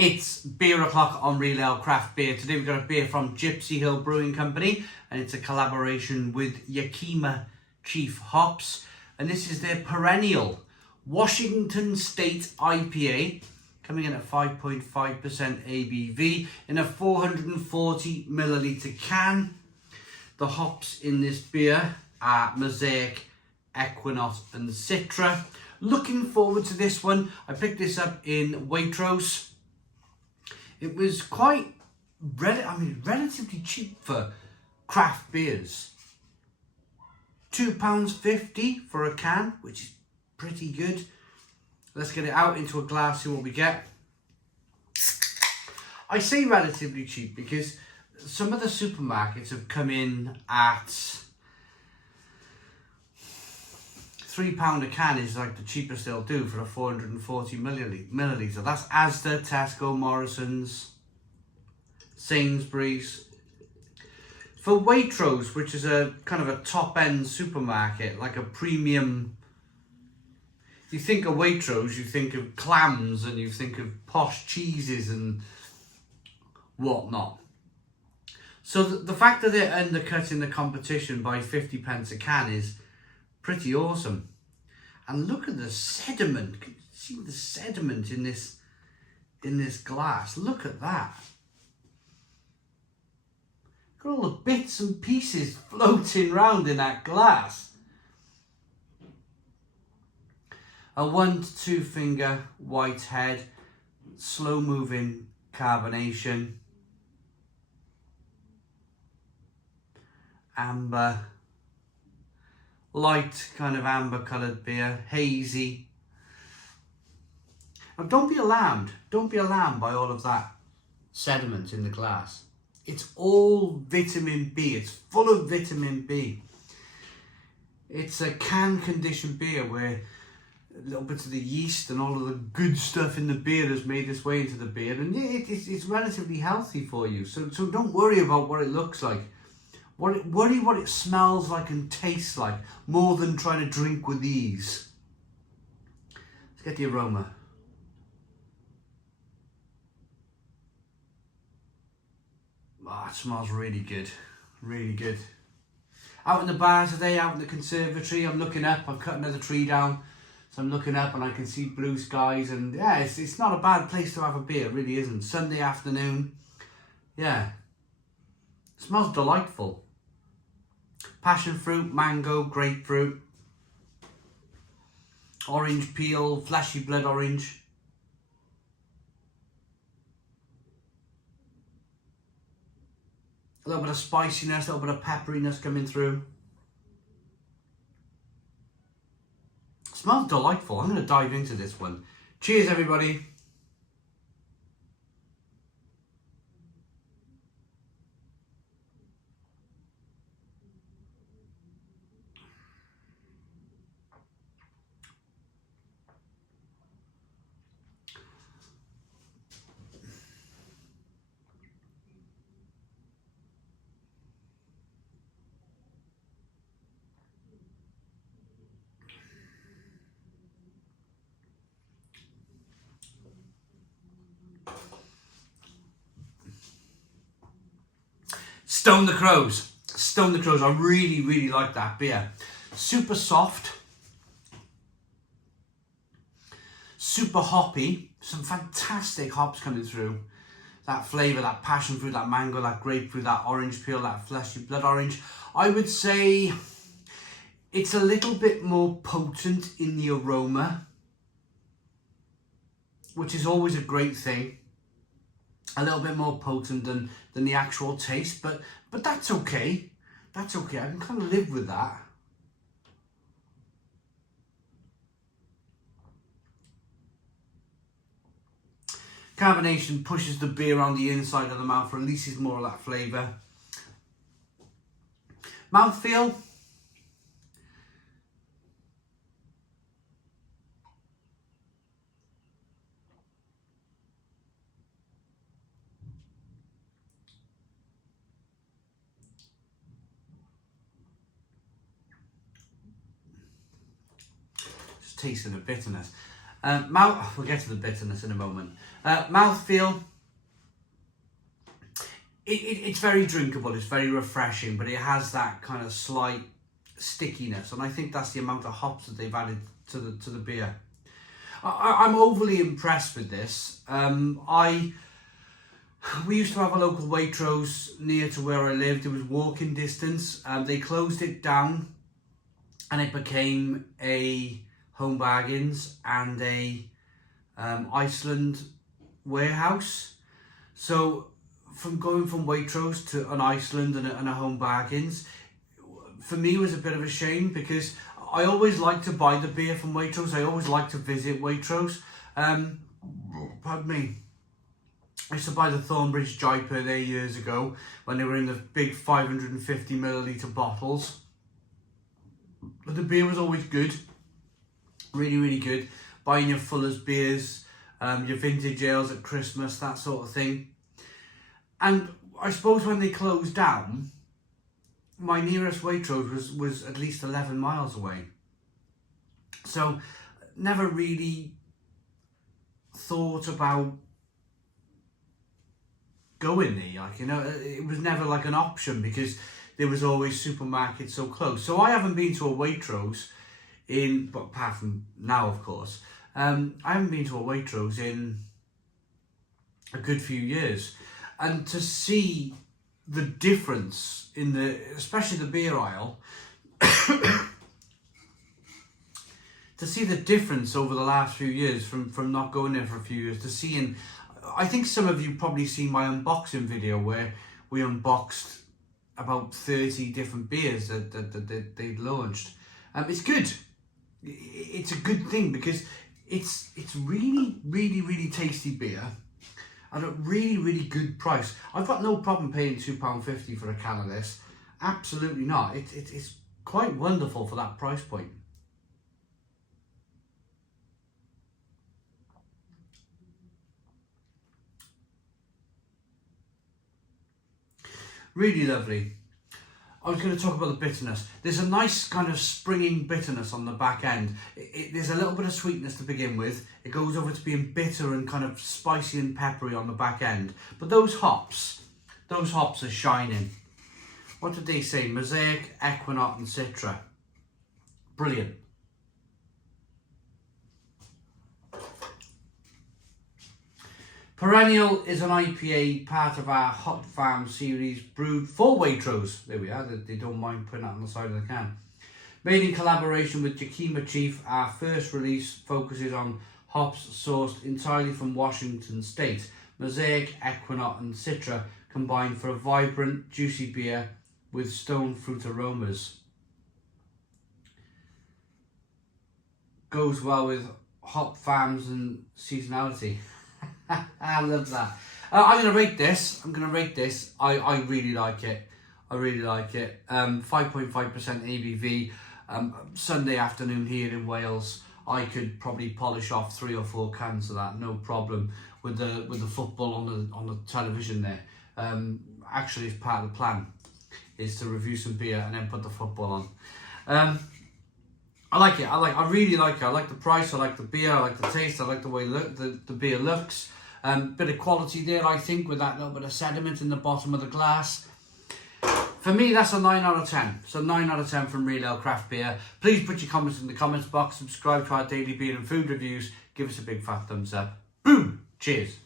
It's beer o'clock on Real Ale Craft Beer. Today we've got a beer from Gipsy Hill Brewing Company, and it's a collaboration with Yakima Chief Hops. And this is their Perennial Washington State IPA, coming in at 5.5% ABV in a 440 milliliter can. The hops in this beer are Mosaic, Equinox and Citra. Looking forward to this one. I picked this up in Waitrose. It was quite relatively cheap for craft beers. £2.50 for a can, which is pretty good. Let's get it out into a glass, see what we get. I say relatively cheap because some of the supermarkets have come in at £3 a can is like the cheapest they'll do for a 440 milliliter. That's Asda, Tesco, Morrison's, Sainsbury's. For Waitrose, which is a kind of a top-end supermarket, like a premium. You think of Waitrose, you think of clams and you think of posh cheeses and whatnot. So the fact that they're undercutting the competition by 50p a can is pretty awesome. And look at the sediment. Can you see the sediment in this glass? Look at that. Look at all the bits and pieces floating around in that glass. A 1 to 2 finger white head, slow moving carbonation, amber, light kind of amber coloured beer, hazy. Now don't be alarmed by all of that sediment in the glass. It's all vitamin B, it's full of vitamin B. It's a can conditioned beer where a little bit of the yeast and all of the good stuff in the beer has made its way into the beer, and it's relatively healthy for you. So don't worry about what it looks like. Worry what it smells like and tastes like, more than trying to drink with ease. Let's get the aroma. Oh, it smells really good, really good. Out in the bar today, out in the conservatory, I'm looking up, I've cut another tree down, so I'm looking up and I can see blue skies, and yeah, it's not a bad place to have a beer, it really isn't. Sunday afternoon, yeah, it smells delightful. Passion fruit, mango, grapefruit, orange peel, fleshy blood orange. A little bit of spiciness, a little bit of pepperiness coming through. Smells delightful. I'm going to dive into this one. Cheers, everybody. Stone the Crows. Stone the Crows. I really, really like that beer. Super soft. Super hoppy. Some fantastic hops coming through. That flavour, that passion fruit, that mango, that grapefruit, that orange peel, that fleshy blood orange. I would say it's a little bit more potent in the aroma, which is always a great thing. A little bit more potent than the actual taste, but that's okay. That's okay. I can kind of live with that. Carbonation pushes the beer on the inside of the mouth, releases more of that flavour. Mouthfeel. Tasting the bitterness. We'll get to the bitterness in a moment. Mouthfeel, it's very drinkable, it's very refreshing, but it has that kind of slight stickiness, and I think that's the amount of hops that they've added to the beer. I'm overly impressed with this. We used to have a local Waitrose near to where I lived. It was walking distance. They closed it down, and it became a Home Bargains and a Iceland warehouse. So from going from Waitrose to an Iceland and a Home Bargains, for me was a bit of a shame, because I always like to buy the beer from Waitrose. I always like to visit Waitrose. Pardon me. I used to buy the Thornbridge Jaipur there years ago when they were in the big 550ml bottles. But the beer was always good. Really, really good. Buying your Fuller's beers, your vintage ales at Christmas, that sort of thing. And I suppose when they closed down, my nearest Waitrose was at least 11 miles away. So never really thought about going there, like, you know, it was never like an option, because there was always supermarkets so close. So I haven't been to a Waitrose but apart from now, of course, I haven't been to a Waitrose in a good few years. And to see the difference in especially the beer aisle, to see the difference over the last few years from not going there for a few years to seeing, I think some of you probably seen my unboxing video where we unboxed about 30 different beers that they'd launched. It's good. It's a good thing, because it's really, really, really tasty beer at a really, really good price. I've got no problem paying £2.50 for a can of this. Absolutely not. It's quite wonderful for that price point. Really lovely. I was going to talk about the bitterness. There's a nice kind of springing bitterness on the back end. There's a little bit of sweetness to begin with. It goes over to being bitter and kind of spicy and peppery on the back end. But those hops are shining. What did they say? Mosaic, Equinox and Citra. Brilliant. Perennial is an IPA, part of our Hop Farm series, brewed for Waitrose. There we are, they don't mind putting that on the side of the can. Made in collaboration with Yakima Chief, our first release focuses on hops sourced entirely from Washington State. Mosaic, Equinox and Citra combine for a vibrant, juicy beer with stone fruit aromas. Goes well with hop farms and seasonality. I love that. I'm going to rate this. I really like it. 5.5% ABV. Sunday afternoon here in Wales, I could probably polish off 3 or 4 cans of that, no problem. With the football on the television there. Actually, it's part of the plan, is to review some beer and then put the football on. I like it. I really like it. I like the price. I like the beer. I like the taste. I like the way the beer looks. Bit of quality there, I think, with that little bit of sediment in the bottom of the glass. For me, that's a 9 out of 10. So 9 out of 10 from Real Ale Craft Beer. Please put your comments in the comments box. Subscribe to our daily beer and food reviews. Give us a big fat thumbs up. Boom! Cheers.